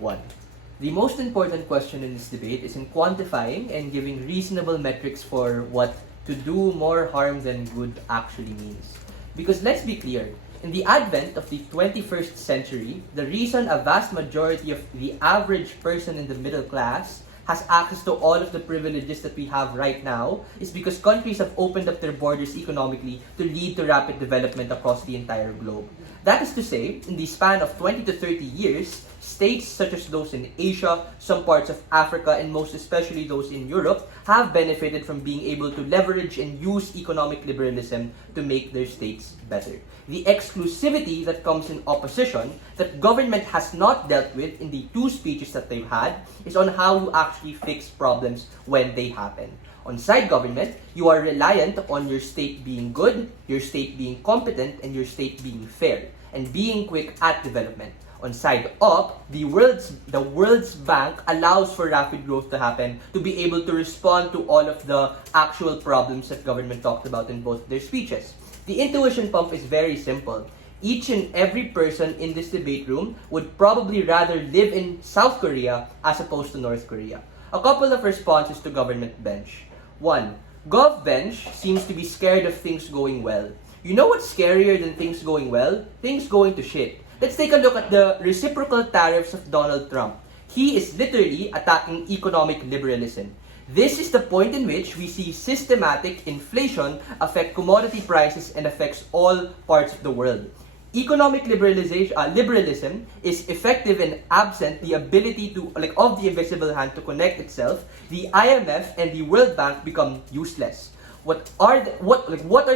1. The most important question in this debate is in quantifying and giving reasonable metrics for what to do more harm than good actually means. Because let's be clear, in the advent of the 21st century, the reason a vast majority of the average person in the middle class has access to all of the privileges that we have right now is because countries have opened up their borders economically to lead to rapid development across the entire globe. That is to say, in the span of 20 to 30 years, states such as those in Asia, some parts of Africa, and most especially those in Europe have benefited from being able to leverage and use economic liberalism to make their states better. The exclusivity that comes in opposition that government has not dealt with in the two speeches that they've had is on how you actually fix problems when they happen. On side government, you are reliant on your state being good, your state being competent, and your state being fair, and being quick at development. On side up, the World's Bank allows for rapid growth to happen to be able to respond to all of the actual problems that government talked about in both their speeches. The intuition pump is very simple. Each and every person in this debate room would probably rather live in South Korea as opposed to North Korea. A couple of responses to government bench. 1. Gov bench seems to be scared of things going well. You know what's scarier than things going well? Things going to shit. Let's take a look at the reciprocal tariffs of Donald Trump. He is literally attacking economic liberalism. This is the point in which we see systematic inflation affect commodity prices and affects all parts of the world. Economic liberalism is effective and absent the ability to, of the invisible hand to connect itself. The IMF and the World Bank become useless. What are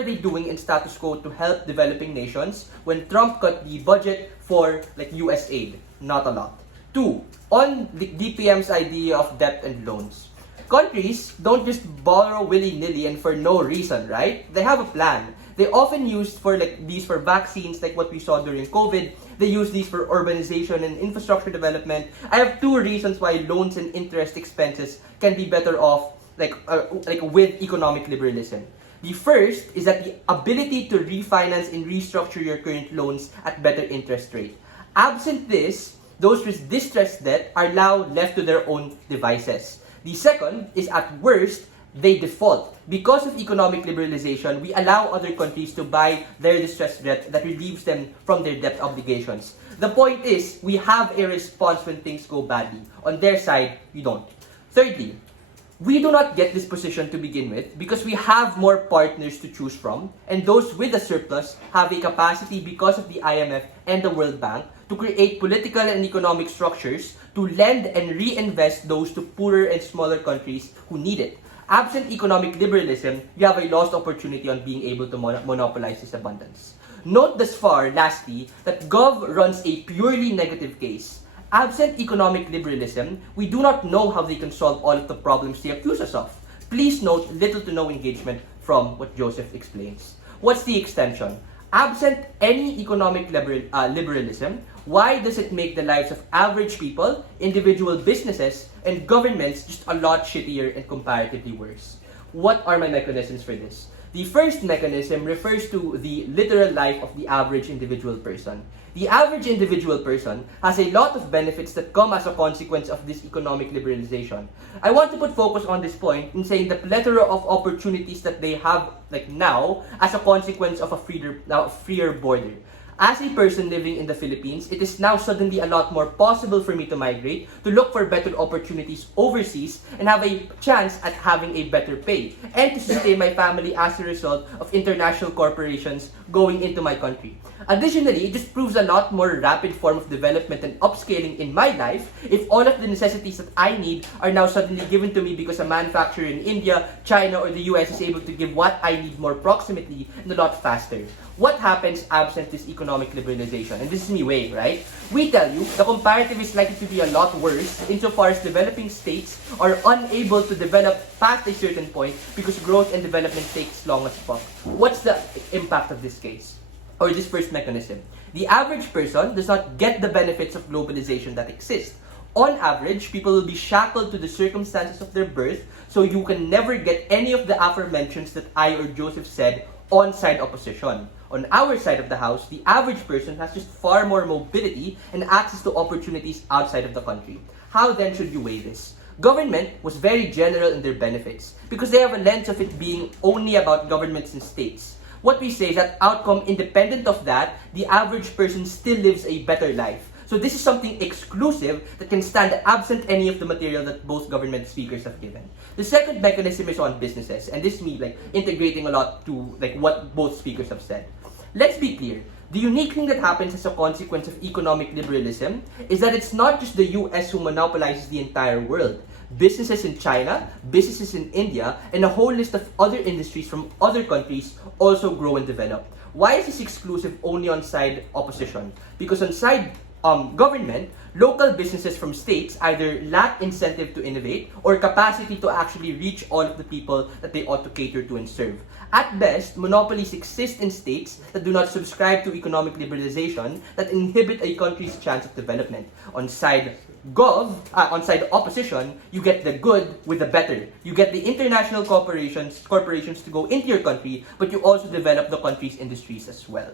they doing in status quo to help developing nations when Trump cut the budget for US aid? Not a lot. 2. On the DPM's idea of debt and loans. Countries don't just borrow willy-nilly and for no reason, right? They have a plan. They often use these for vaccines, like what we saw during COVID. They use these for urbanization and infrastructure development. I have 2 reasons why loans and interest expenses can be better off with economic liberalism. The first is that the ability to refinance and restructure your current loans at better interest rate. Absent this, those with distressed debt are now left to their own devices. The second is, at worst, they default. Because of economic liberalization, we allow other countries to buy their distressed debt that relieves them from their debt obligations. The point is, we have a response when things go badly. On their side, you don't. Thirdly, we do not get this position to begin with because we have more partners to choose from, and those with a surplus have a capacity because of the IMF and the World Bank to create political and economic structures to lend and reinvest those to poorer and smaller countries who need it. Absent economic liberalism, you have a lost opportunity on being able to monopolize this abundance. Note thus far, lastly, that Gov runs a purely negative case. Absent economic liberalism, we do not know how they can solve all of the problems they accuse us of. Please note little to no engagement from what Joseph explains. What's the extension? Absent any economic liberalism, why does it make the lives of average people, individual businesses, and governments just a lot shittier and comparatively worse? What are my mechanisms for this? The first mechanism refers to the literal life of the average individual person. The average individual person has a lot of benefits that come as a consequence of this economic liberalization. I want to put focus on this point in saying the plethora of opportunities that they have now as a consequence of a freer border. As a person living in the Philippines, it is now suddenly a lot more possible for me to migrate, to look for better opportunities overseas, and have a chance at having a better pay, and to sustain my family as a result of international corporations going into my country. Additionally, it just proves a lot more rapid form of development and upscaling in my life if all of the necessities that I need are now suddenly given to me because a manufacturer in India, China, or the US is able to give what I need more proximately and a lot faster. What happens absent this economic liberalization? And this is me weighing, right? We tell you, the comparative is likely to be a lot worse insofar as developing states are unable to develop past a certain point because growth and development takes long as fuck. What's the impact of this case? Or this first mechanism? The average person does not get the benefits of globalization that exist. On average, people will be shackled to the circumstances of their birth, so you can never get any of the aforementions that I or Joseph said on-side opposition. On our side of the house, the average person has just far more mobility and access to opportunities outside of the country. How then should you weigh this? Government was very general in their benefits because they have a lens of it being only about governments and states. What we say is that outcome independent of that, the average person still lives a better life. So this is something exclusive that can stand absent any of the material that both government speakers have given. The second mechanism is on businesses, and this means integrating a lot to what both speakers have said. Let's be clear. The unique thing that happens as a consequence of economic liberalism is that it's not just the US who monopolizes the entire world. Businesses in China, businesses in India, and a whole list of other industries from other countries also grow and develop. Why is this exclusive only on side opposition? Because on side government, local businesses from states either lack incentive to innovate or capacity to actually reach all of the people that they ought to cater to and serve. At best, monopolies exist in states that do not subscribe to economic liberalization that inhibit a country's chance of development. On side opposition, you get the good with the better. You get the international corporations to go into your country, but you also develop the country's industries as well.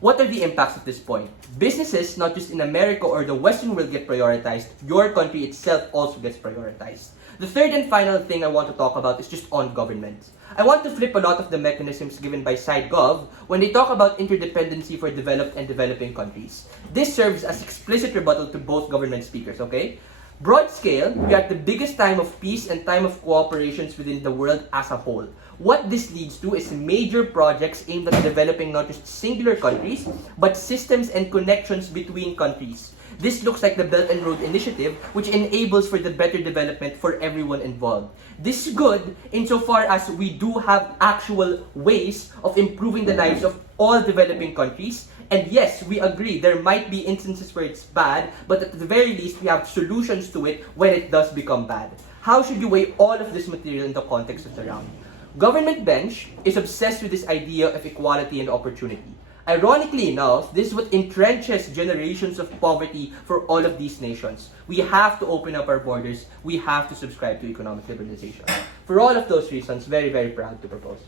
What are the impacts at this point? Businesses, not just in America or the Western world, get prioritized. Your country itself also gets prioritized. The third and final thing I want to talk about is just on government. I want to flip a lot of the mechanisms given by SideGov when they talk about interdependency for developed and developing countries. This serves as explicit rebuttal to both government speakers, okay? Broad scale, we are at the biggest time of peace and time of cooperations within the world as a whole. What this leads to is major projects aimed at developing not just singular countries, but systems and connections between countries. This looks like the Belt and Road Initiative, which enables for the better development for everyone involved. This is good insofar as we do have actual ways of improving the lives of all developing countries. And yes, we agree, there might be instances where it's bad, but at the very least, we have solutions to it when it does become bad. How should you weigh all of this material in the context of the round? Government bench is obsessed with this idea of equality and opportunity. Ironically enough, this is what entrenches generations of poverty for all of these nations. We have to open up our borders. We have to subscribe to economic liberalization. For all of those reasons, very, very proud to propose.